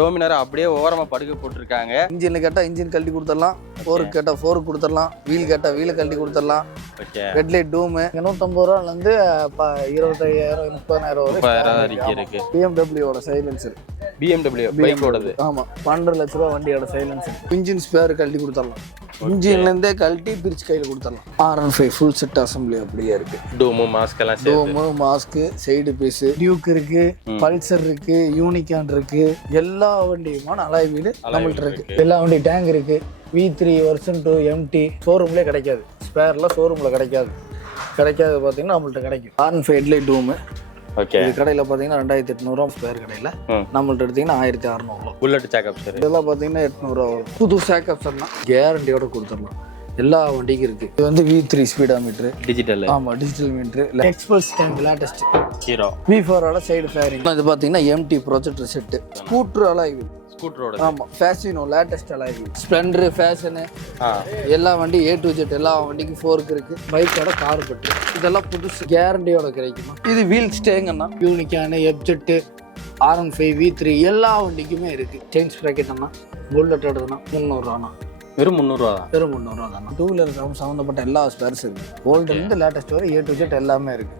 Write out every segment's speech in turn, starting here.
டோமினர் அப்படியே ஓரமா படுக்க போட்டுருக்காங்க. இன்ஜின் கேட்டா இன்ஜின் கழட்டி கொடுத்துடலாம், ஃபோர்க் கேட்டா ஃபோர்க் கொடுத்துடலாம், வீல் கேட்டா வீலை கழட்டி கொடுத்துடலாம். ஹெட்லைட் டூமு 150 ரூபாலேருந்து 25,000 30,000 வரைக்கும் இருக்கு. பிஎம்டபிள்யூட சைலன்சர், BMW பைக்கோடது. ஆமா 12 லட்ச ரூபா வண்டியோட சைலன்சர். இன்ஜின் ஸ்பேர் கழட்டி கொடுத்துடலாம், இன்ஜின்லேருந்தே கழட்டி பிரிச்சு கையில் கொடுத்துடலாம். R15 ஃபுல் செட் அசம்பிளி அப்படியே இருக்கு. டூமு மாஸ்க் எல்லாம் டூமு மாஸ்க் சைடு பீஸ் டியூக் இருக்கு, பல்சர் இருக்கு, யூனிகான் இருக்கு, எல்லா வண்டியுமான அலாய் வீடு நம்மள்ட்ட இருக்கு. எல்லா வண்டி டேங்க் இருக்கு. V3 வெர்ஷன் 2 MT ஷோரூம்லேயே கிடைக்காது, ஸ்பேர்லாம் ஷோரூமில் கிடைக்காது. பார்த்தீங்கன்னா நம்மள்ட்ட கிடைக்கும். R15 headlight டூமு. ஓகே, இது கடையில் பார்த்தீங்கன்னா 2,800 ஸ்பேர் கடையில், நம்மள்ட்ட எடுத்தீங்கன்னா 1,600. புல்லட் சேக்கப் சார் இதெல்லாம் பார்த்தீங்கன்னா 800 வரும். புது சேக்கப் சார்னா கேரண்டியோட கொடுத்துடலாம். எல்லா வண்டிக்கும் இருக்கு. இது வந்து V3 ஸ்பீடாமீட்டர் டிஜிட்டல். ஆமா digital meter. Xpulse tank latest Hero V4 ஓட சைடு ஃபேரிங். இது பாத்தீங்கன்னா MT projector set. Scooter alloy wheel, ஸ்கூட்டரோட. ஆமா Fascino latest alloy wheel. Splendor Passion எல்லா வண்டி A to Z எல்லா வண்டிக்கும் ஃபோர்க் இருக்கு. பைக்கோட கார்பெட் இதெல்லாம் புதுசு கேரண்டியோட கிடைக்குமா. இது வீல் ஸ்டேங்கன்னா யூனிகான், எப்ஜெட், R15 V3 எல்லா வண்டிக்குமே இருக்கு. செயின் ஸ்ப்ராக்கெட் அண்ணா புல்லட் எடுத்துனா 300 ரூபா. வெறும் 300 ரூபா தான். வெறும் 300 ரூபா தான். டூ வீலர் சம்மந்தப்பட்ட எல்லா ஸ்பேர்ஸ் இருக்கு. ஓல்டுலேருந்து லேட்டஸ்ட் வரை A to Z எல்லாமே இருக்கு.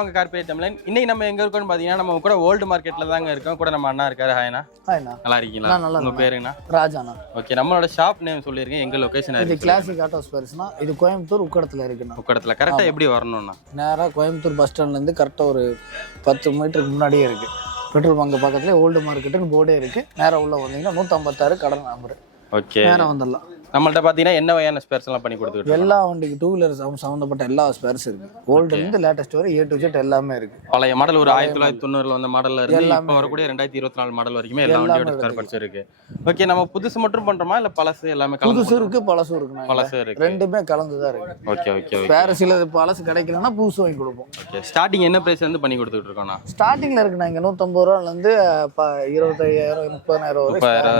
அவங்க கார்பரேட் தமிழன். இன்னைக்கு நம்ம எங்க இருக்கோம்னு பாத்தீங்கன்னா நம்ம கூட ஓல்டு மார்க்கெட்ல தாங்க இருக்கோம். கூட நம்ம அண்ணா இருக்காரு. ஹாய்ண்ணா. ஹாய்ண்ணா. நல்லா இருக்கீங்களா? உங்க பேருங்கண்ணா? ராஜாண்ணா. ஓகே, நம்மளோட ஷாப் நேம் சொல்லிருக்கேன். எங்க லொகேஷன் இது கிளாசிக் ஆட்டோ ஸ்பேர்ஸ்னா இது கோயம்புத்தூர் உக்கடத்துல இருக்குண்ணா. உக்கடத்துல கரெக்டா எப்படி வரணும்னா நேரா கோயம்புத்தூர் பஸ் ஸ்டாண்ட்ல இருந்து கரெக்டா ஒரு 10 மீட்டருக்கு முன்னாடியே இருக்கு. பெட்ரோல் பங்க் பக்கத்துல ஓல்டு மார்க்கெட்னு போர்டே இருக்கு. நேரா உள்ள வந்தீங்கன்னா 156 கடை நம்பர். ஓகே, நேரா வந்துடலாம். நம்மள்ட்ட பாத்தீங்கன்னா என்ன வகையான ஸ்பேர்ஸ் எல்லாம் பண்ணி கொடுத்துட்டு எல்லா வண்டிக்கு டூ வீலர் சம்மந்தப்பட்ட எல்லா ஸ்பேர்ஸ் இருக்கு. ஓல்டுலேருந்து லேட்டஸ்ட் வரை A to Z எல்லாமே இருக்கு. பழைய மாடல் ஒரு 1990 வந்த மாடல்ல இருந்து இப்போ வரக்கூடிய 2024 மாடல் வரைக்குமே எல்லா வண்டியோட ஸ்பேர் பார்ட்ஸ் இருக்கு. ஓகே, நம்ம புதுசு மட்டும் பண்றோமா இல்ல பழசு எல்லாமே கலந்து? புதுசு இருக்கு பழசு இருக்கு. பழசு இருக்கு, ரெண்டுமே கலந்து தான் இருக்கு. Okay okay. வேற சில பழசு கிடைக்கலன்னா புதுசு வாங்கி கொடுப்போம். ஓகே, ஸ்டார்டிங் என்ன பிரைஸ்ல இருந்து பண்ணி கொடுத்துட்டு இருக்கோம்னா? ஸ்டார்டிங்ல இருக்குண்ணா இங்க 150 ரூபால இருந்து 25,000 30,000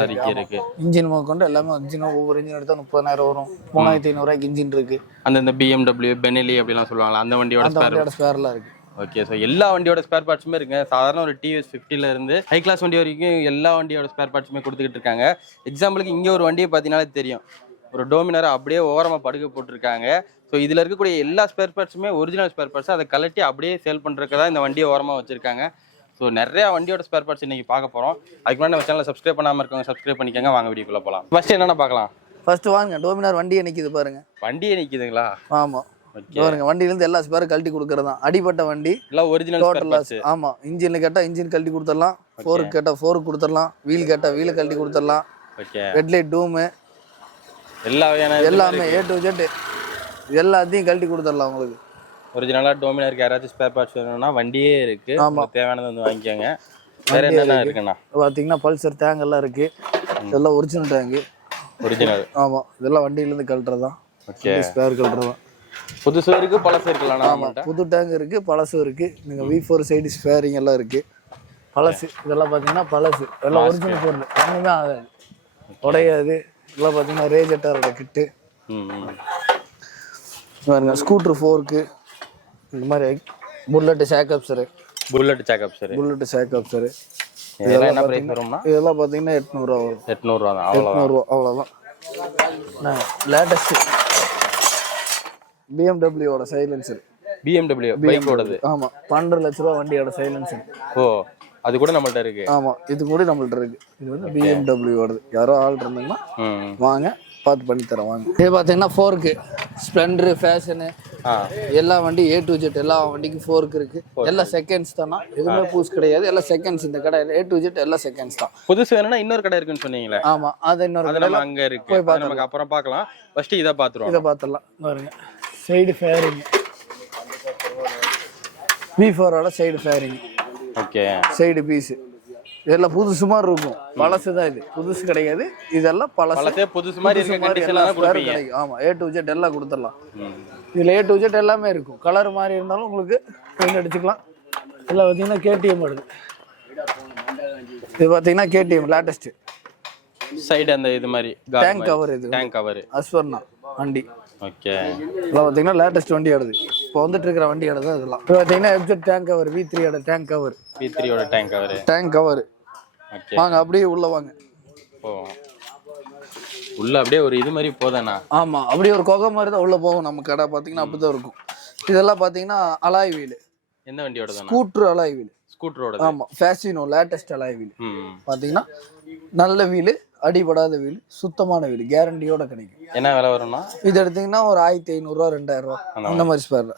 வரைக்கும் இருக்கு. இன்ஜின் கொண்டு எல்லாமே இன்ஜின் ஒவ்வொரு இன்ஜின் எடுத்தா 30,000 வரும். 3,500 ரூபாய்க்கு இன்ஜின் இருக்கு. அந்த BMW பெனலி அப்படிலாம் சொல்லுவாங்களா, அந்த வண்டியோட ஸ்பேர்லாம் இருக்கு. ஓகே, ஸோ எல்லா வண்டியோட ஸ்பேர் பார்ட்ஸுமே இருக்குங்க. சாதாரண ஒரு TVS 50ல இருந்து ஹை கிளாஸ் வண்டி வரைக்கும் எல்லா வண்டியோட ஸ்பேர் பார்ட்ஸுமே கொடுத்துக்கிட்டு இருக்காங்க. எக்ஸாம்பிளுக்கு இங்கே ஒரு வண்டியை பார்த்தீங்கன்னாலே தெரியும், ஒரு டோமினர் அப்படியே ஓரமாக படுக்க போட்டிருக்காங்க. ஸோ இதில் இருக்கக்கூடிய எல்லா ஸ்பேர் பார்ட்ஸுமே ஒரிஜினல் ஸ்பேர் பார்ட்ஸ். அதை கலட்டி அப்படியே சேல் பண்ணுறதுக்கு தான் இந்த வண்டியை ஓரமாக வச்சிருக்காங்க. ஸோ நிறையா வண்டியோட ஸ்பேர் பார்ட்ஸ் இன்னைக்கு பார்க்க போகிறோம். அதுக்கு முன்னாடி நம்ம சேனலை சப்ஸ்கிரைப் பண்ணாமல் இருக்கவங்க சப்ஸ்கிரைப் பண்ணிக்கோங்க. வாங்க வீடியோக்குள்ளே போகலாம். ஃபர்ஸ்ட் என்னென்ன பார்க்கலாம்? ஃபர்ஸ்ட் வாங்க, டோமினார் வண்டியே நிற்கிது பாருங்க. வண்டியே நிற்கிதுங்களா? ஆமாம் பாருங்க, வண்டியிலேருந்து எல்லா ஸ்பேரும் கழட்டி கொடுக்கறதா. அடிப்பட்ட வண்டி எல்லாம் ஒரிஜினல் டோட்டல். ஆமாம், இன்ஜின் கேட்டால் இன்ஜின் கழட்டி கொடுத்துடலாம், ஃபோர்க் கேட்டால் ஃபோர்க் கொடுத்துடலாம், வீல் கேட்டால் வீலை கழட்டி கொடுத்துடலாம். ஓகே, ஹெட்லைட் டூமு எல்லாமே A to Z எல்லாத்தையும் கழட்டி கொடுத்துடலாம் உங்களுக்கு. ஒரிஜினலாக டோமினருக்கு யாராச்சும் ஸ்பேர் பார்ட்ஸ் வேணும்னா வண்டியே இருக்கு. தேவையானது வந்து வாங்கிக்கோங்க. வேற என்னென்ன இருக்குண்ணா? பார்த்தீங்கன்னா பல்சர் டேங்க் எல்லாம் இருக்கு. இதெல்லாம் ஒரிஜினல் டேங்கு. ஒரிஜினல். ஆமாம், இதெல்லாம் வண்டியிலேருந்து கழட்டுறது தான். ஓகே, ஸ்பேர் கழட்டுறது தான். புதுசு இருக்கு பழசு இருக்குல்ல? ஆமாம், புது டேங்க் இருக்கு பழசு இருக்கு. நீங்கள் V4 சைடு ஸ்பேரிங் எல்லாம் இருக்கு. பழசு இதெல்லாம் பார்த்தீங்கன்னா பழசு எல்லாம் ஒரிஜினல் பொருள், ஒன்றுமே ஆகாது, உடையாது. இதெல்லாம் பார்த்தீங்கன்னா ரேஜெட்டாரோட கிட்டு பாருங்க. ஸ்கூட்ரு ஃபோர்க்கு இந்த மாதிரி புல்லட் சேக்கப்சரு. இதெல்லாம் பிரைஸ் வரும்னா? இதெல்லாம் பார்த்தீங்கன்னா 800 ரூபா வரும். 800 ரூபா தான். 800 ரூபா அவ்வளோதான். Latest BMW silencer. BMW பைக்கோடது. ஆமாம், 12 லட்ச ரூபா வண்டியோட சைலன்சர். ஓ, அது கூட நம்மள்ட்ட இருக்கு. ஆமாம், இது கூட நம்மள்ட்ட இருக்கு. இது வந்து BMW யாரோ ஆள் இருந்தாங்கன்னா வாங்க பார்த்து பண்ணி தரேன் வாங்க. இது பார்த்தீங்கன்னா ஃபோர்க்கு ஸ்ப்ளெண்டர் ஃபேஷனு எல்லா வண்டி A to Z எல்லா வண்டிக்கும் ஃபோர்க் இருக்கு. எல்லாம் செகண்ட்ஸ் தானா, எதுவுமே புதுசு கிடையாது. எல்லாம் செகண்ட்ஸ். இந்த கடை A to Z எல்லாம் செகண்ட்ஸ் தான். புதுசு வேணும்னா இன்னொரு கடை இருக்குன்னு சொன்னீங்களே. ஆமா, அது இன்னொரு கடை நம்ம அங்க இருக்கு. அது நமக்கு அப்புறம் பார்க்கலாம். ஃபர்ஸ்ட் இத பாத்துறோம். இத பாத்துறலாம். பாருங்க, சைடு ஃபேரிங் V4 ஓட side fairing. Okay. Side piece இதெல்லாம் புதுசு மாதிரி இருக்கும். பழசு தான் இது, புதுசு கிடையாது. இதெல்லாம் பழசே புதுசு மாதிரி இருக்க கண்டிஷன்ல தான் கொடுப்பீங்க. ஆமா, A to Z எல்லாம் கொடுத்துடலாம். இதுல A to Z எல்லாமே இருக்கும். கலர் மாதிரி இருந்தாலும் உங்களுக்கு பெயிண்ட் அடிச்சுக்கலாம். எல்லாம் பார்த்தீங்கன்னா KTM வருது. இது பார்த்தீங்கன்னா KTM லேட்டஸ்ட் சைடு அந்த இது மாதிரி டேங்க் கவர். இது டேங்க் கவர் அஸ்வர்ணா வண்டி. ஓகே. இதெல்லாம் பார்த்தீங்கன்னா லேட்டஸ்ட் வண்டி ஆடுது. இப்போ வந்துட்டு இருக்கிற வண்டி ஆடுது. இதெல்லாம் இப்போ பார்த்தீங்கன்னா FZ டேங்க் கவர், V3 ஓட டேங்க் கவர். V3 ஓட tank cover. Tank cover. Okay. வாங்க அப்படியே உள்ள வாங்க. ஓ, உள்ள அப்படியே ஒரு இது மாதிரி போதானா? ஆமா, அப்படியே ஒரு கொகை மாதிரி தான் உள்ள போகும். நம்ம கடை பார்த்தீங்கன்னா அப்படிதான் இருக்கும். இதெல்லாம் பார்த்தீங்கன்னா அலாய் வீல். எந்த வண்டியோட தானா? Scooter alloy wheel. ஸ்கூட்டரோட. ஆமா, ஃபேசினோ லேட்டஸ்ட் அலாய் வீல். பார்த்தீங்கன்னா நல்ல வீல், அடிபடாத வீல், சுத்தமான வீல், கேரண்டியோட கிடைக்கும். என்ன விலை வரும்னா இது எடுத்தீங்கன்னா ஒரு 1500 ரூபா 2000 ரூபா அந்த மாதிரி ஸ்பேர்.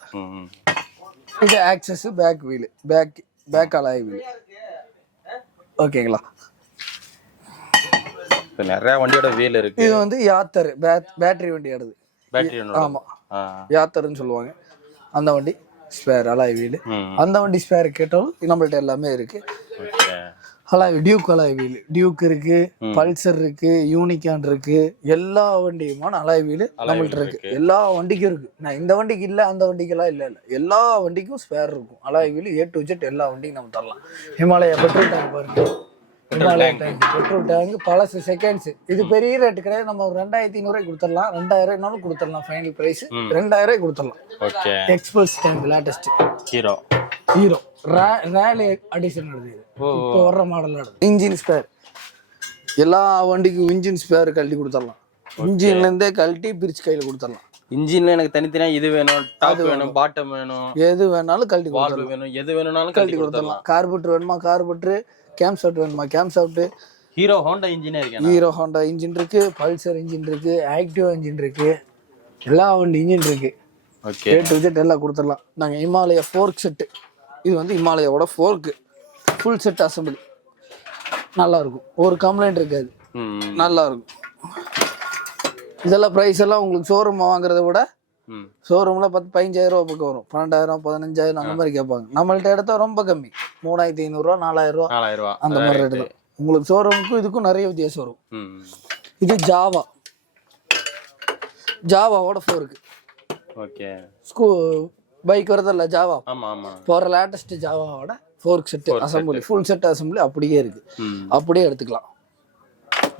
இது access back wheel, back alloy wheel. ஓகேங்களா? இப்போ நிறைய வண்டியோட வீல் இருக்கு. இது வந்து யாத்தர் பேட்டரி வண்டி ஆடுது. பேட்டரி. ஆமா, யாத்தர்னு சொல்லுவாங்க. அந்த வண்டி ஸ்பேர் அலாய் வீல். அந்த வண்டி ஸ்பேர் கேட்டாலும் நம்மள்ட்ட எல்லாமே இருக்கு. Alloy Duke alloy wheel, Duke இருக்கு, பல்சர் இருக்கு, யூனிகான் இருக்கு. எல்லா வண்டியுமான அலாய் வீல் நம்மள்ட்ட இருக்கு. எல்லா வண்டிக்கும் இருக்கு. நான் இந்த வண்டிக்கு இல்ல, அந்த வண்டிக்கெல்லாம் இல்ல. எல்லா வண்டிக்கும் ஸ்பேர் இருக்கும். Alloy wheel A to Z எல்லா வண்டிக்கும் நம்ம தரலாம். ஹிமாலயா பெட்ரோல் டேங்க் பாருங்க. ஹிமாலயா டேங்க் பெட்ரோல் டேங்க் பழசு செகண்ட்ஸ். இது பெரிய ரேட் கிடையாது. நம்ம ஒரு 2500 கொடுத்துடலாம். 2000 கொடுத்துடலாம். ஃபைனல் பிரைஸ் 2000 கொடுத்துடலாம். Okay. Xpulse tank latest hero rally addition வருது. இப்போ வர்ற மாடல் ஆடுது. இன்ஜின் ஸ்பேர் எல்லா வண்டிக்கும் இன்ஜின் ஸ்பேர் கழட்டி கொடுத்துடலாம். இன்ஜின்ல இருந்தே கழட்டி பிரிச்சு கையில கொடுத்துடலாம். இன்ஜின்ல எனக்கு தனித்தனியா இது வேணும், டாப் வேணும், பாட்டம் வேணும், எது வேணாலும் கழட்டி வால்வ் வேணும், எது வேணும்னாலும் கழட்டி கொடுத்துடலாம். கார்பரேட்டர் வேணுமா கார்பரேட்டர், கேம் ஷாஃப்ட் வேணுமா கேம் ஷாஃப்ட். ஹீரோ ஹோண்டா இன்ஜினே இருக்கு. ஹீரோ ஹோண்டா இன்ஜின் இருக்கு, பல்சர் இன்ஜின் இருக்கு, ஆக்டிவா இன்ஜின் இருக்கு. எல்லா வண்டி இன்ஜின் இருக்கு. ஓகே. A to Z எல்லாம் கொடுத்துடலாம். நாங்க ஹிமாலயா ஃபோர்க் செட். இது வந்து ஹிமாலயாவோட ஃபோர்க் ஃபுல் செட் அசம்பிளி. நல்லா இருக்கும், ஒரு கம்ப்ளைண்ட் இருக்காது. நல்லா இருக்கும். இதெல்லாம் ப்ரைஸ் எல்லாம் உங்களுக்கு ஷோரூம் வாங்குறத விட ஷோரூம்ல 15,000 ரூபா பக்கம் வரும். 12,000 15,000 அந்த மாதிரி கேட்பாங்க. நம்மள்ட்ட எடுத்தா ரொம்ப கம்மி, 3,500 ரூபா 4,000 ரூபா அந்த மாதிரி ரேட்டு தான். உங்களுக்கு ஷோரூமுக்கும் இதுக்கும் நிறைய வித்தியாசம் வரும். இது ஜாவாவோட ஃபோர்க்கு. ஓகே. பைக் வரதில்ல ஜாவா. ஆமா ஆமா. போற லேட்டஸ்ட் ஜாவாவோட fork set assembly, full set assembly அப்படியே இருக்கு. அப்படியே எடுத்துக்கலாம்.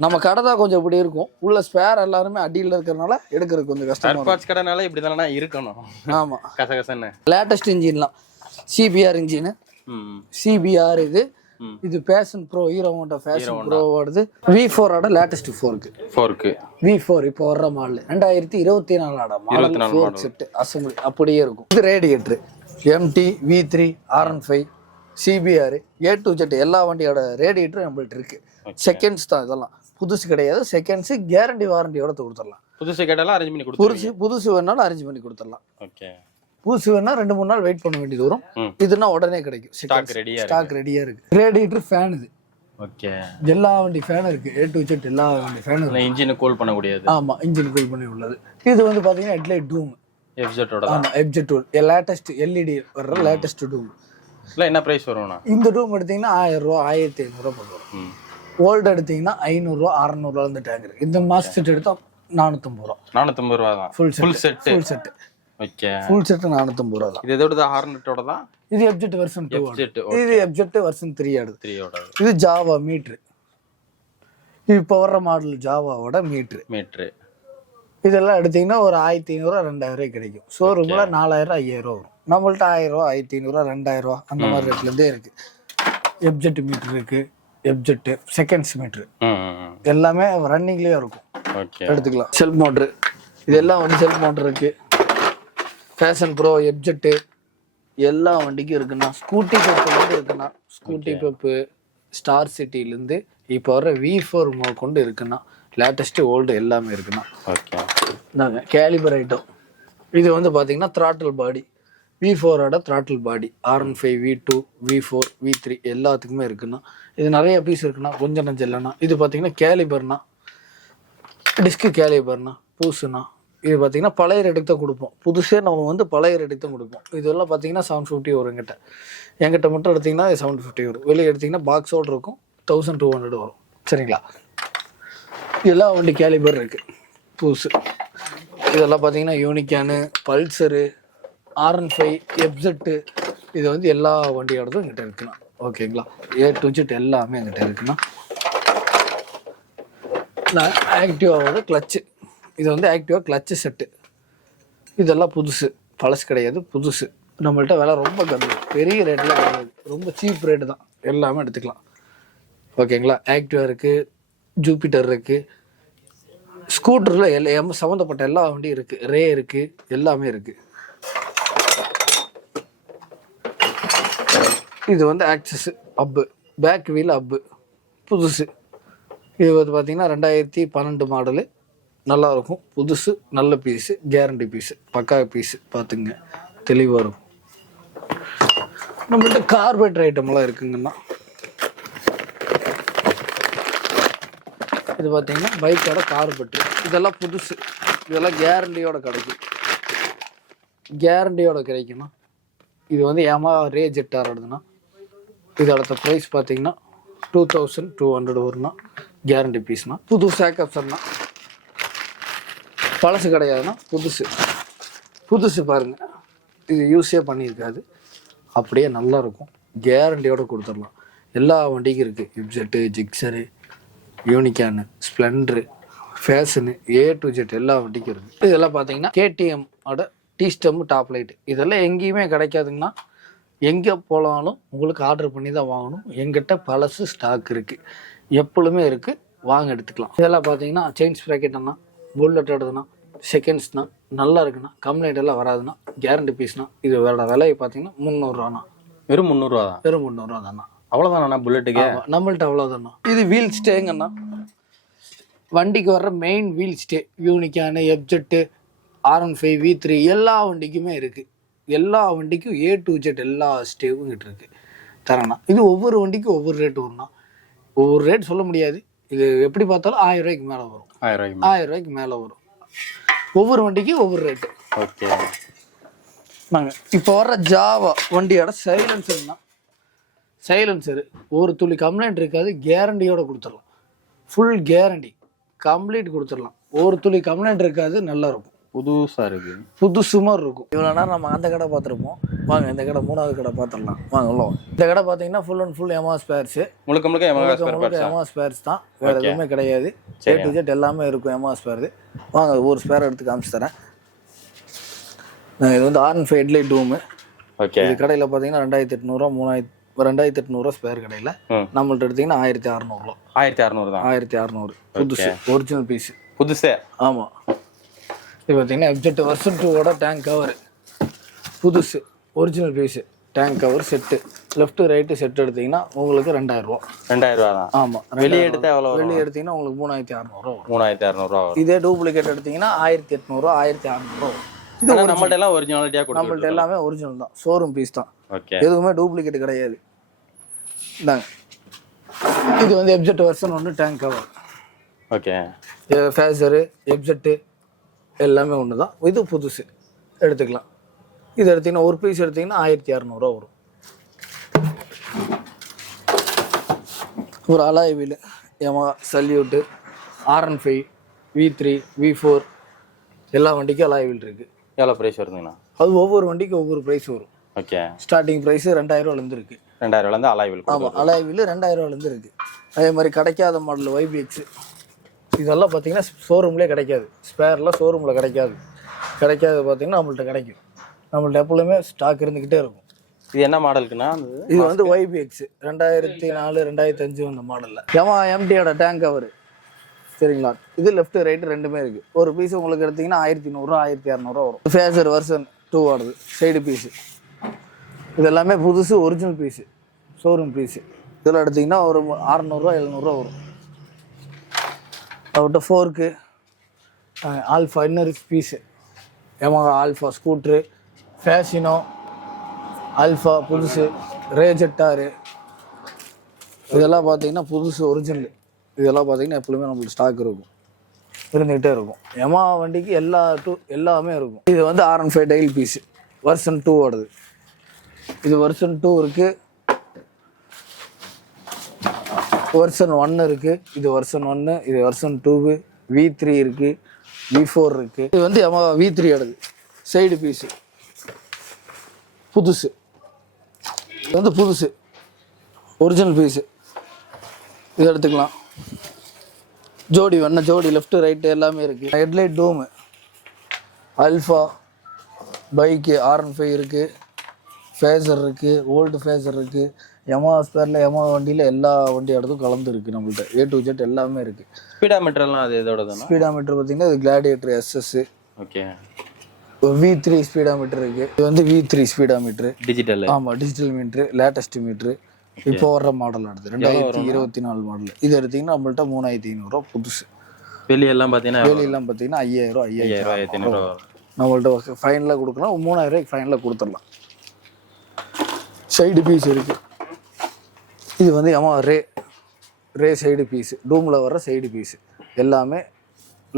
நம்ம கடை தான் கொஞ்சம் இப்படி இருக்கும். உள்ள ஸ்பேர் எல்லாருமே அடியில் இருக்கிறனால எடுக்கிறது கொஞ்சம் கஷ்டம். பார்ட்ஸ் கடைனால இப்படி தானே இருக்கணும். ஆமா, கசகசன்னு. லேட்டஸ்ட் இன்ஜின்லாம் CBR இன்ஜின். CBR இது Passion Pro, Hero Honda Passion Pro வருது. V4 ஓட லேட்டஸ்ட் ஃபோர்க்கு V4 இப்போ வர்ற model 2024 model fork set assembly அப்படியே இருக்கும். இது radiator MT V3 R15 CBR A to Z எல்லா வண்டியோட ரேடியேட்டரும் நம்மள்ட்ட இருக்கு. செகண்ட்ஸ் தான் இதெல்லாம், புதுசு கிடையாது. செகண்ட்ஸ் கேரண்டி வாரண்டியோட கொடுத்துடலாம். புதுசு கேட்டாலும் அரேஞ்ச் பண்ணி கொடுத்துருவீங்க. புதுசு வேணாலும் அரேஞ்ச் பண்ணி கொடுத்துடலாம். ஓகே. புதுசு வேணா 2-3 நாள் வெயிட் பண்ண வேண்டியது வரும். இதுனா உடனே கிடைக்கும். ஸ்டாக் ரெடியா இருக்கு. ரேடியேட்டர் ஃபேன் இது. ஓகே. எல்லா வண்டி ஃபேன் இருக்கு. A to Z எல்லா வண்டி ஃபேன் இருக்கு. இன்ஜின் கூல் பண்ண கூடியது. ஆமா, இன்ஜின் கூல் பண்ணி உள்ளது. இது வந்து பாத்தீங்கன்னா ஹெட்லைட் டூம் FZ ஓட. ஆமா, FZ டூல் லேட்டஸ்ட் LED வர்ற லேட்டஸ்ட் டூம். இல்ல என்ன பிரைஸ் வரும்னா, இந்த டூம் எடுத்தீங்கன்னா 1000 ரூபா 1500 ரூபா வரும். ஓல்ட் எடுத்தீங்கன்னா 500 ரூபா 600 ரூபா இந்த டேங்க் இருக்கு. இந்த மாஸ்டர் செட் எடுத்தா 450 ரூபா. 450 ரூபா தான் full set. Okay. Full set 450 ரூபா தான். இது எதோட ஹார்னட்டோட தான். இது FZ வெர்ஷன் 2. இது FZ வெர்ஷன் 3 ஆடுது. 3 ஓட. இது ஜாவா மீட்டர். இப்போ வர்ற மாடல் ஜாவாவோட மீட்டர். இதெல்லாம் எடுத்தீங்கன்னா ஒரு 1500 2000 கிடைக்கும். ஷோரூம்ல 4000 5000 வரும். நம்மள்ட்ட 1000 1500 2000 அந்த மாதிரி ரேட்ல இருந்தே இருக்கு. FZ மீட்டர் இருக்கு. FZ செகண்ட்ஸ் மீட்டர் எல்லாமே ரன்னிங்லயே இருக்கும். ஓகே, எடுத்துக்கலாம். செல்ஃப் மோட்டர் இதெல்லாம் வந்து செல்ஃப் மோட்டர் இருக்கு. ஃபேஷன் ப்ரோ FZ எல்லா வண்டிக்கும் இருக்குண்ணா. ஸ்கூட்டி பெப்லேருந்து இருக்குண்ணா. ஸ்கூட்டி பெப்பு ஸ்டார் சிட்டிலேருந்து இப்போ வர V4 கொண்டு இருக்குண்ணா. லேட்டஸ்ட்டு ஓல்டு எல்லாமே இருக்குண்ணா. ஓகே, நாங்கள் கேலிபர் ஐட்டம் இது வந்து பார்த்தீங்கன்னா த்ராட்டில் பாடி V4ஓட த்ராட்டில் பாடி R15 V2 V4 V3 எல்லாத்துக்குமே இருக்குண்ணா. இது நிறைய பீஸ் இருக்குண்ணா, கொஞ்சம் நஞ்சம் இல்லைண்ணா. இது பார்த்தீங்கன்னா கேலிபர்னா, டிஸ்க்கு கேலிபர்னா, பூசுண்ணா. இது பார்த்தீங்கன்னா பழைய ரேட்டுக்கு தான் கொடுப்போம். புதுசே நம்ம வந்து பழைய ரேட்டுக்கு தான் கொடுப்போம். இதெல்லாம் பார்த்தீங்கன்னா 750 வரும் எங்கிட்ட மட்டும் எடுத்திங்கன்னா 750 வரும். வெளியே எடுத்திங்கன்னா பாக்ஸோடு இருக்கும் 1200 வரும். சரிங்களா? எல்லா வண்டி கேலிபர் இருக்குது புதுசு. இதெல்லாம் பார்த்தீங்கன்னா யூனிக்கானு, பல்சரு, R15, FZ, இது வந்து எல்லா வண்டியோடதும் எங்கிட்ட இருக்குண்ணா. ஓகேங்களா? A to Z எல்லாமே எங்கிட்ட இருக்குண்ணா. நான் ஆக்டிவாவோட கிளச்சு, இது வந்து ஆக்டிவா கிளச்சு செட்டு. இதெல்லாம் புதுசு, பழசு கிடையாது, புதுசு. நம்மள்ட்ட விலை ரொம்ப கம்மி, பெரிய ரேட்டில் கிடையாது, ரொம்ப சீப் ரேட்டு தான். எல்லாமே எடுத்துக்கலாம். ஓகேங்களா? ஆக்டிவா இருக்குது, ஜூபிட்டர் இருக்குது, ஸ்கூட்டரில் சம்மந்தப்பட்ட எல்லா வண்டியும் இருக்குது, ரே இருக்குது, எல்லாமே இருக்குது. இது வந்து ஆக்சஸ் அப்பு, பேக் வீல் அப்பு, புதுசு. இது வந்து பார்த்தீங்கன்னா 2012 மாடலு, நல்லாயிருக்கும், புதுசு, நல்ல பீஸு, கேரண்டி பீஸு, பக்கா பீஸு, பார்த்துங்க, தெளிவாக இருக்கும். நம்மள்கிட்ட கார்பரேட்டர் ஐட்டம்லாம் இருக்குங்கண்ணா. இது பார்த்தீங்கன்னா பைக்கோட கார்பரேட்டர், இதெல்லாம் புதுசு, இதெல்லாம் கேரண்டியோட கிடைக்கும், கேரண்டியோட கிடைக்குண்ணா. இது வந்து Yamaha ரே ஜெட்டார் வருதுண்ணா. இதோட ப்ரைஸ் பார்த்தீங்கன்னா 2200 வரும்ண்ணா, கேரண்டி பீஸ்ண்ணா. புது சேக்கப் சார்ண்ணா, பழசு கிடையாதுண்ணா, புதுசு. புதுசு பாருங்கள், இது யூஸே பண்ணியிருக்காது, அப்படியே நல்லாயிருக்கும், கேரண்டியோடு கொடுத்துடலாம். எல்லா வண்டிக்கும் இருக்குது, FZ, Gixxer, Unicorn, Splendor, Passion, A to Z எல்லா வண்டிக்கும் இருக்குது. இதெல்லாம் பார்த்தீங்கன்னா KTM ஓட டீஸ்டம் டாப் லைட். இதெல்லாம் எங்கேயுமே கிடைக்காதுங்கன்னா, எங்கே போனாலும் உங்களுக்கு ஆர்டர் பண்ணி தான் வாங்கணும். எங்கிட்ட பழசு ஸ்டாக் இருக்குது, எப்பொழுதுமே இருக்குது, வாங்க எடுத்துக்கலாம். இதெல்லாம் பார்த்தீங்கன்னா செயின் ஸ்ப்ராக்கெட்னா, புல்லட்டோடதுண்ணா, செகண்ட்ஸ்னா, நல்லா இருக்குண்ணா, கம்ப்ளைண்ட் எல்லாம் வராதுண்ணா, கேரண்டி பீஸ்னா. இது வேற விலையை பார்த்தீங்கன்னா 300 ரூபாண்ணா. வெறும் 300 ரூபா தான்? வெறும் 300 ரூபா தாண்ணா. அவ்வளோதாண்ணா புல்லட்டுக்கு? நம்மள்ட்ட அவ்வளோதாண்ணா. இது வீல் ஸ்டேங்கண்ணா, வண்டிக்கு வர்ற main wheel stay. Unicorn, FZ, R15, V3 எல்லா வண்டிக்குமே இருக்குது. எல்லா வண்டிக்கும் A to Z எல்லா ஸ்டேவும் கிட்ட இருக்குது தரேண்ணா. இது ஒவ்வொரு வண்டிக்கும் ஒவ்வொரு ரேட்டு வரும்ண்ணா. ஒவ்வொரு ரேட் சொல்ல முடியாது, இது எப்படி பார்த்தாலும் 1000 ரூபாய்க்கு மேலே வரும். 1000 ரூபாய்க்கு மேலே வரும். ஒவ்வொரு வண்டிக்கும் ஒவ்வொரு ரேட்டு. ஓகே. நாங்கள் இப்போ வர்ற ஜாவா வண்டியோட சைலன்சர்னா, சைலன்சரு ஒரு துளி கம்ப்ளைண்ட் இருக்காது, கேரண்டியோடு கொடுத்துடலாம். ஃபுல் கேரண்டி, கம்ப்ளீட் கொடுத்துடலாம். ஒரு துளி கம்ப்ளைண்ட் இருக்காது, நல்லா இருக்கும், புதுசாக இருக்குது, புதுசு மாதிரி இருக்கும். இவ்வளோ நேரம் நம்ம அந்த கடை பார்த்துருப்போம், வாங்க இந்த கடை 3வது கடை பார்த்துடலாம் வாங்க. உள்ள இந்த கடை பார்த்தீங்கன்னா full and full Yamaha spares, முழுக்க Yamaha ஸ்பேர்ஸ் தான், வேறு எதுவுமே கிடையாது. A to Z எல்லாமே இருக்கும் Yamaha ஸ்பேர். வாங்க ஒரு ஸ்பேர் எடுத்து காமிச்சு தரேன். இது வந்து R15 ஹெட்லைட் டூமு. ஓகே. இது கடையில் பார்த்தீங்கன்னா 2800 ஸ்பேர் கடையில். நம்மள்ட்ட எடுத்திங்கன்னா 1600 ரூபா. 1600 தான்? 1600 புதுசு, ஒரிஜினல் பீஸு, புதுசே. ஆமாம். இது பார்த்தீங்கன்னா FZ வெர்ஷன் 2ஓட டேங்க் கவர், புதுசு, original piece, tank cover set, left right set எடுத்திங்கன்னா உங்களுக்கு 2000 ரூபா. 2000 ரூபா தான்? ஆமாம். வெளியே எடுத்து எவ்வளோ? வெளியே எடுத்திங்கன்னா உங்களுக்கு 3600 ரூபா வரும். 3600 ரூபா வரும். இதே டூப்ளிகேட் எடுத்திங்கன்னா 1800 1600 ரூபா வரும். இது நம்மள்ட்ட எல்லாம் ஒரிஜினாலிட்டியாக கொடுக்கும்? நம்மள்ட்ட எல்லாமே ஒரிஜினல் தான், ஷோரூம் பீஸ் தான். ஓகே. எதுவுமே டூப்ளிகேட் கிடையாது. இந்தாங்க, இது வந்து FZ version 1 tank cover. Okay. Fazer, FZ எல்லாமே ஒன்று தான். இது புதுசு, எடுத்துக்கலாம். இது எடுத்திங்கன்னா ஒரு பீஸ் எடுத்திங்கன்னா 1600 ரூபா வரும். ஒரு alloy wheel Yamaha salute, R15, V3, V4 எல்லா வண்டிக்கும் அலாய் வீல் இருக்குது. எவ்வளோ ப்ரைஸ் வருதுங்கண்ணா? அது ஒவ்வொரு வண்டிக்கும் ஒவ்வொரு ப்ரைஸ் வரும். ஓகே. ஸ்டார்டிங் ப்ரைஸு 2000 ரூபாலேருந்து இருக்குது. 2000 ரூபாலேருந்து அலாய் வீல்? ஆமாம், அலாய் வீல் 2000 ரூபாலேருந்து இருக்குது. அதே மாதிரி கிடைக்காத மாடல் YBX, இதெல்லாம் பார்த்தீங்கன்னா ஷோரூம்லேயே கிடைக்காது, ஸ்பேர்லாம் ஷோரூமில் கிடைக்காது. கிடைக்காது பார்த்தீங்கன்னா நம்மள்ட்ட கிடைக்கும். நம்மள்ட்ட எப்பவுமே ஸ்டாக் இருந்துக்கிட்டே இருக்கும். இது என்ன மாடலுக்குண்ணா? இது வந்து YBX 2004 2005 அந்த மாடலில். Yamaha MT-யோட டேங்க் கவர், சரிங்களா? இது லெஃப்ட் ரைட்டு ரெண்டுமே இருக்குது. ஒரு பீஸ் உங்களுக்கு எடுத்திங்கன்னா 1100 ரூபா 1600 ரூபா வரும். ஃபேஸர் வெர்ஷன் 2 ஆடுது, சைடு பீஸு. இது எல்லாமே புதுசு, ஒரிஜினல் பீஸு, ஷோரூம் பீஸு. இதெல்லாம் எடுத்திங்கன்னா ஒரு 600 ரூபா 700 ரூபா வரும். அவர்கிட்ட fork, Alpha inner piece, Yamaha Alpha scooter, Fascino, Alpha புதுசு, ரேஜெட்டாரு, இதெல்லாம் பார்த்தீங்கன்னா புதுசு ஒரிஜினல். இதெல்லாம் பார்த்தீங்கன்னா எப்பவுமே நம்மளுக்கு ஸ்டாக் இருக்கும், இருந்துகிட்டே இருக்கும். யமஹா வண்டிக்கு எல்லாமே இருக்கும். இது வந்து R15 டைல் பீஸு, வெர்ஷன் 2 ஓடுது. இது வெர்ஷன் 2 இருக்குது, வெர்ஷன் 1 இருக்குது. இது வெர்ஷன் 1, இது வெர்ஷன் 2, V3 இருக்குது, V4 இருக்குது. இது வந்து யமஹா V3 ஓடுது, சைடு பீஸு புதுசு. இது வந்து புதுசு ஒரிஜினல் பீஸு. இது எடுத்துக்கலாம். ஜோடி ஜோடி லெஃப்ட் ரைட்டு எல்லாமே இருக்குது. ஹெட்லைட் டூமு, அல்ஃபா பைக்கு, R15 இருக்குது, ஃபேஸர் இருக்குது, ஓல்டு ஃபேஸர் இருக்குது. யமஹா ஸ்பேரில் யமஹா வண்டியில் எல்லா வண்டியோடதும் கலந்து இருக்குது நம்மள்ட்ட. A to Z எல்லாமே இருக்குது. ஸ்பீடாமீட்டர்லாம் அது இதோட தானே? ஸ்பீடாமீட்டர் பார்த்தீங்கன்னா இது gladiator SS. Okay. V3 speedometer இருக்குது. இது வந்து V3 ஸ்பீடாமீட்ரு, டிஜிட்டல். ஆமாம், டிஜிட்டல் மீட்ரு, லேட்டஸ்ட் மீட்ரு. இப்போ வர்ற மாடல் அடுத்து 2024 மாடல். இது எடுத்திங்கன்னா நம்மள்ட்ட 3500 ரூபா புதுசு. வெளியெல்லாம் பார்த்தீங்கன்னா 5000 5500 நம்மள்ட்ட ஃபைனலாக கொடுக்கலாம். 3000 ரூபாய்க்கு ஃபைனலாக கொடுத்துடலாம். சைடு பீஸ் இருக்குது. இது வந்து யமஹா ரே சைடு பீஸு, டூமில் வர்ற சைடு பீஸு எல்லாமே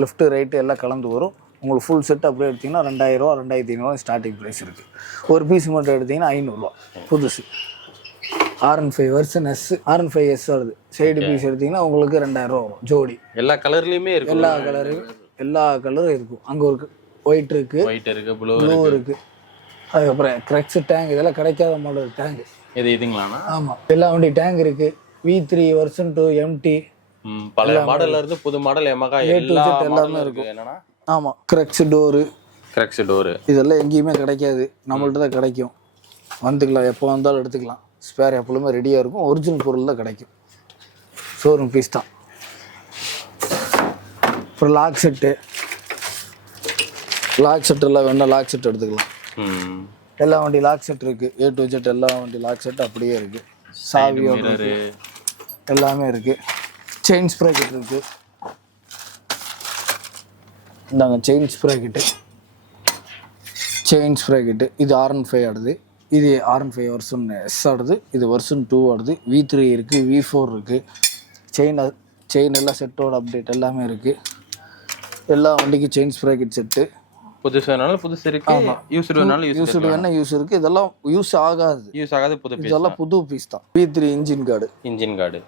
லெஃப்ட்டு ரைட்டு எல்லாம் கலந்து வரும். உங்களுக்கு ஃபுல் செட் அப்படியே எடுத்திங்கன்னா 2000 ரூபா 2500 ஸ்டார்டிங் ப்ரைஸ் இருக்குது. ஒரு பீஸ் மட்டும் எடுத்திங்கன்னா 500 ரூபா புதுசு. R15 version S, R15 S வருது. சைடு பீஸ் எடுத்திங்கன்னா உங்களுக்கு 2000 ரூபா வரும் ஜோடி. எல்லா கலர்லேயுமே இருக்கும். எல்லா கலரும் இருக்கும். அங்கே ஒரு ஒயிட் இருக்குது, ப்ளூ இருக்குது. அதுக்கப்புறம் க்ரக்ஸ் டேங்க், இதெல்லாம் கிடைக்காத மாடல் டேங்க். இதுங்களாண்ணா? ஆமாம், எல்லா வண்டி டேங்க் இருக்குது. V3 வெர்ஷன் 2 MT, பழைய மாடல்ல இருந்து புது மாடல் யமஹா எல்லாமே இருக்கும். என்னன்னா ஆமாம், க்ரக்ஸ் டோரு இதெல்லாம் எங்கேயுமே கிடைக்காது, நம்மள்ட்ட தான் கிடைக்கும். வந்துக்கலாம், எப்போ வந்தாலும் எடுத்துக்கலாம். ஸ்பேர் எப்பொழுதுமே ரெடியாக இருக்கும். ஒரிஜினல் பொருள் தான் கிடைக்கும், ஷோரூம் பீஸ் தான். அப்புறம் லாக் செட்டெல்லாம் வேணால் லாக் செட் எடுத்துக்கலாம். எல்லா வண்டி லாக் செட் இருக்குது. A to Z எல்லா வண்டி லாக் செட் அப்படியே இருக்குது. சாவியோட எல்லாமே இருக்குது. செயின் ஸ்ப்ராக்கெட் இருக்குது. இந்தாங்க செயின் ஸ்ப்ராக்கெட்டு. இது R15 ஆடுது. இது R15 வெர்ஷன் S ஆடுது. இது வெர்ஷன் 2 ஆடுது. V3 இருக்குது, V4 இருக்குது. செயின் எல்லாம் செட்டோட அப்டேட் எல்லாமே இருக்குது. எல்லா வண்டிக்கும் செயின் ஸ்ப்ராக்கெட் செட்டு. புதுசு வேணாலும் புதுசு இருக்கு, யூஸ்டு வேணாலும் யூஸ் இருக்கு. இதெல்லாம் யூஸ் ஆகாது புது பீஸ். இதெல்லாம் புது பீஸ் தான். V3 இன்ஜின் கார்டு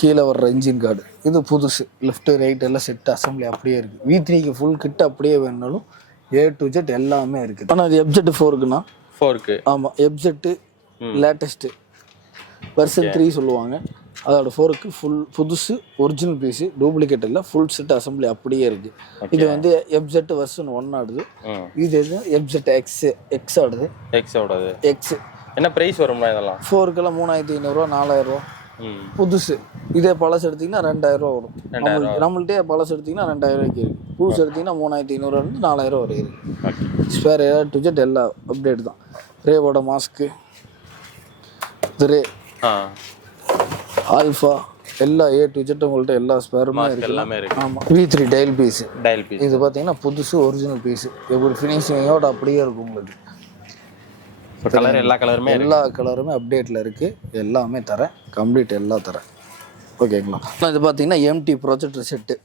கீழே வர்ற இன்ஜின் கார்டு இது புதுசு. லெஃப்ட் ரைட் எல்லாம் செட் அசம்பிளி அப்படியே இருக்குது. V3க்கு ஃபுல் கிட் அப்படியே வேணுனாலும் A to Z எல்லாமே இருக்குது. ஆனால் அது FZ4க்குண்ணா. 4க்கு ஆமாம், FZ லேட்டஸ்ட்டு வெர்ஷன் 3 சொல்லுவாங்க. அதோட 4க்கு ஃபுல் புதுசு ஒரிஜினல் பீஸு, டூப்ளிகேட் இல்லை, ஃபுல் செட் அசம்பிளி அப்படியே இருக்குது. இது வந்து FZ வெர்ஷன் 1 ஆடுது. இது FZ X ஆடுது. X என்ன ப்ரைஸ் வரும்னா இதெல்லாம்? 4க்கெல்லாம் 3500 ரூபா 4000 ரூபா புதுசு. இதே பழசு எடுத்திங்கன்னா 2000 ரூபா வரும். நம்மள்ட்டே பழசு எடுத்திங்கன்னா 2000 ரூபாய்க்கு இருக்குது. புதுசு எடுத்திங்கன்னா 3500 4000 ரூபா வரைக்கும் இருக்குது. ஸ்பேர் A to Z எல்லா அப்டேட் தான். ரேவோட மாஸ்க்கு, ரே ஆல்ஃபா எல்லா A to Z உங்கள்கிட்ட எல்லா ஸ்பேருமே எல்லாமே இருக்குது. ஆமாம், V3 டைல் பீஸு. இது பார்த்தீங்கன்னா புதுசு ஒரிஜினல் பீஸு. எப்படி ஃபினிஷிங்கோட அப்படியே இருக்கும் உங்களுக்கு. எல்லா கலருமே அப்டேட்டில் இருக்குது. எல்லாமே தரேன், கம்ப்ளீட் எல்லாம் தரேன். ஓகேங்களா? இது பார்த்தீங்கன்னா MT ப்ரொஜெக்டர் செட்டு.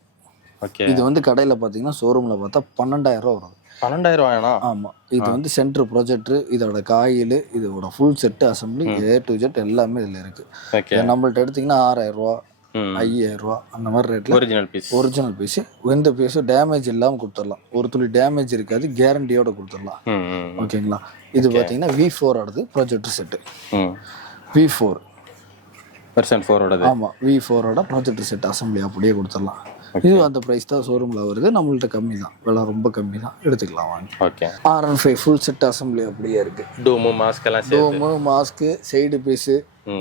இது வந்து கடையில் பார்த்தீங்கன்னா ஷோரூமில் பார்த்தா 12000 ரூபா வரும். 12000 ரூபாயா? ஆமாம். இது வந்து சென்ட்ரு ப்ரொஜெக்டர், இதோட காயில், இதோட full set assembly A to Z எல்லாமே இதில் இருக்குது. நம்மள்ட்ட எடுத்திங்கன்னா 6000 ரூபா 5000 ரூபா அந்த மாதிரி ரேட்டில் ஒரிஜினல் பீஸு. எந்த பீஸும் டேமேஜ் இல்லாமல் கொடுத்துடலாம். ஒரு துளி டேமேஜ் இருக்காது, கேரண்டியோட கொடுத்துடலாம். ஓகேங்களா? இது பார்த்தீங்கன்னா V4 ஆடுது ப்ரொஜெக்டர் செட்டு. V4 வெர்ஷன் 4 ஆமாம், V4 ப்ரொஜெக்டர் செட் அசம்பிளி அப்படியே கொடுத்துடலாம். இது அந்த ப்ரைஸ் தான் ஷோரூமில் வருது. நம்மள்ட்ட கம்மி தான், விலை ரொம்ப கம்மி தான், எடுத்துக்கலாம் வாங்க. Okay. R15 full set assembly அப்படியே இருக்குது. டூமு மாஸ்க்கு சைடு பீஸு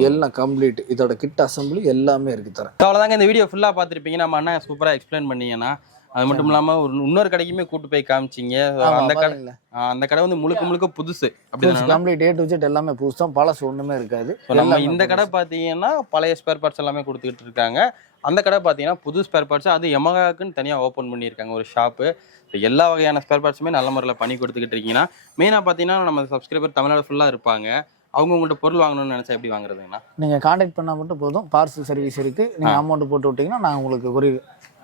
எல்லாம் கம்ப்ளீட். இதோட கிட் அசம்பிளி எல்லாமே இருக்குது தரேன். அவ்வளோதாங்க. இந்த வீடியோ ஃபுல்லாக பார்த்துருப்பீங்க. நம்ம அண்ணா சூப்பராக எக்ஸ்பிளைன் பண்ணிங்கன்னா அது மட்டும் இல்லாம இன்னொரு கடைக்குமே கூட்டு போய் காமிச்சிங்க. அந்த கடை வந்து முழுக்க புதுசு. கம்ப்ளீட் A to Z எல்லாமே புதுசு தான், பழசு ஒண்ணுமே இருக்காது. நம்ம இந்த கடை பாத்தீங்கன்னா பழைய ஸ்பேர் பார்ட்ஸ் எல்லாமே கொடுத்துக்கிட்டு இருக்காங்க. அந்த கடை பார்த்தீங்கன்னா புது ஸ்பேர் பார்ட்ஸ், அது யமஹாக்குன்னு தனியாக ஓப்பன் பண்ணியிருக்காங்க ஒரு ஷாப்பு. எல்லா வகையான ஸ்பேர் பார்ட்ஸுமே நல்ல முறையில் பண்ணி கொடுத்துக்கிட்டு இருக்கீங்கன்னா, மெயினாக பார்த்தீங்கன்னா நம்ம சப்ஸ்கிரைபர் தமிழ்நாடு ஃபுல்லாக இருப்பாங்க. அவங்க உங்கள்கிட்ட பொருள் வாங்கணும்னு நினச்சா எப்படி வாங்குறதுங்கண்ணா? நீங்கள் கான்டாக்ட் பண்ணால் மட்டும் போதும், பார்சல் சர்வீஸ் இருக்குது. நீங்கள் அமௌண்ட் போட்டு விட்டிங்கன்னா நான் உங்களுக்கு கொரியர்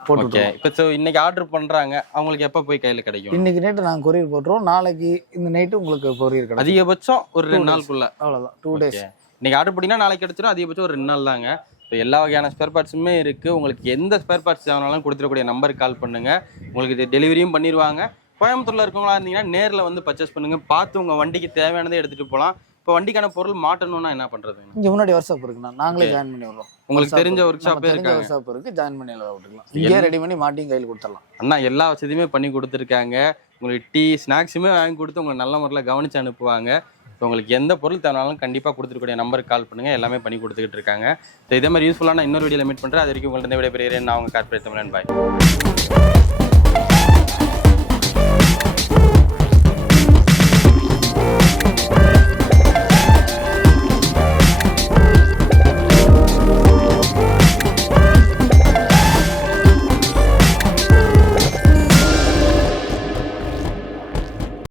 போட்டு விட்டுருவோம். இப்போ இன்னைக்கு ஆர்டர் பண்ணுறாங்க, அவங்களுக்கு எப்போ போய் கையில் கிடைக்கும்? இன்னைக்கு நைட்டு நாங்கள் கொரியர் போட்டுருவோம். நாளைக்கு இந்த நைட்டு உங்களுக்கு கொரியர் கிடைக்கும். அதிகபட்சம் ஒரு 2 நாளுக்குள்ள. அவ்வளோதான், 2 days. இன்னைக்கு ஆர்டர் பண்ணிங்கன்னா நாளைக்கு கிடைச்சிடும். அதிகபட்சம் ஒரு 2 நாள் தாங்க. இப்போ எல்லா வகையான ஸ்பேர் பார்ட்ஸுமே இருக்குது. உங்களுக்கு எந்த ஸ்பேர் பார்ட்ஸ் தேவைனாலும் கொடுத்துடக்கூடிய நம்பருக்கு கால் பண்ணுங்கள். உங்களுக்கு இது டெலிவரியும் பண்ணிடுவாங்க. கோயம்புத்தூரில் இருக்கவங்களா இருந்தீங்கன்னா நேரில் வந்து பர்ச்சேஸ் பண்ணுங்கள். பார்த்து உங்கள் வண்டிக்கு தேவையானதை எடுத்துகிட்டு போகலாம். இப்போ வண்டிக்கான பொருள் மாட்டணும்னா என்ன பண்ணுறது? இங்கே முன்னாடி ஒர்க் இருக்குண்ணா, நாங்களே ஜாயின் பண்ணி விடுறோம். உங்களுக்கு தெரிஞ்ச ஒர்க் ஷாப் இருக்கு, ஜாயின் பண்ணி விட்டுக்கலாம். இங்கே ரெடி பண்ணி மாட்டியும் கையில் கொடுத்துடலாம். அண்ணா எல்லா வசதியுமே பண்ணி கொடுத்துருக்காங்க. உங்களுக்கு டீ ஸ்நாக்ஸுமே வாங்கி கொடுத்து உங்களை நல்ல முறையில் கவனித்து அனுப்புவாங்க. ஸோ உங்களுக்கு எந்த பொருள் தேவைனாலும் கண்டிப்பாக கொடுத்துருக்கூடிய நம்பருக்கு கால் பண்ணுங்கள். எல்லாமே பண்ணி கொடுத்துக்கிட்டு இருக்காங்க. ஸோ இதே மாதிரி யூஸ்ஃபுல்லான இன்னொரு வீடியோவில் மீட் பண்ணுறேன். அது வரைக்கும் உங்கள்கிட்ட விடைபெறுகிறேன். நான் உங்கள் கார்பரேட் தமிழன். பாய்.